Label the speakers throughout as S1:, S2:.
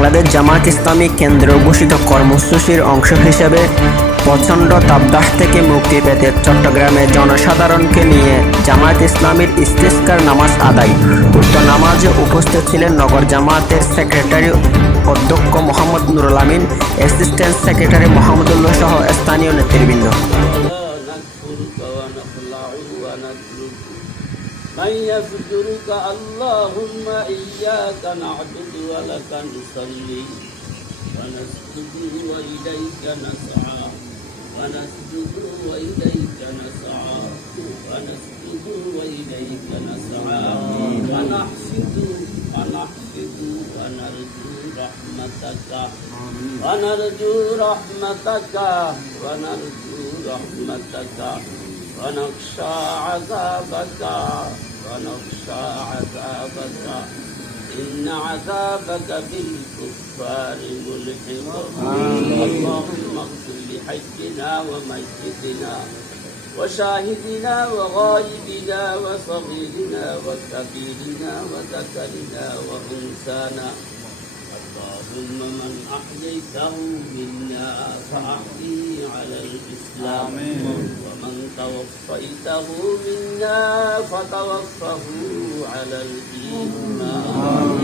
S1: বাংলাদেশ জামাত ইসলামী কেন্দ্র ঘোষিত কর্মসূচির অংশ হিসেবে প্রচণ্ড তাপদাহ থেকে মুক্তি পেতে চট্টগ্রামে জনসাধারণকে নিয়ে জামায়াত ইসলামীর ইস্তিস্কার নামাজ আদায়। উক্ত নামাজে উপস্থিত ছিলেন নগর জামায়াতের সেক্রেটারি অধ্যক্ষ মোহাম্মদ নুরুল আমিন, অ্যাসিস্ট্যান্ট সেক্রেটারি মোহাম্মদুল্লাহ সহ স্থানীয় নেতৃবৃন্দ।
S2: من يفجرك اللهم إياك نعبد ولك نصلي ونسجد وإليك نسعى ونسجد وإليك نسعى ونسجد وإليك نسعى ونحفظ ونحفظ ونرجو رحمتك ونرجو رحمتك ونرجو رحمتك ونخشى عذابك ونخشى عذابك. إن عذابك بالكفار ملحق. اللهم اغفر لحجنا وميتنا وشاهدنا وغائبنا وصغيرنا وكبيرنا وذكرنا وأنثانا. اللهم من أحييته منا فأحيي على الإسلام ومن توفيته منا فتوفه على الإيمان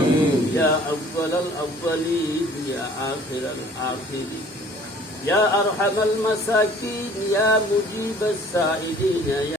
S2: يا أول الأولين يا آخر الآخرين يا أرحم المساكين يا مجيب السائلين يا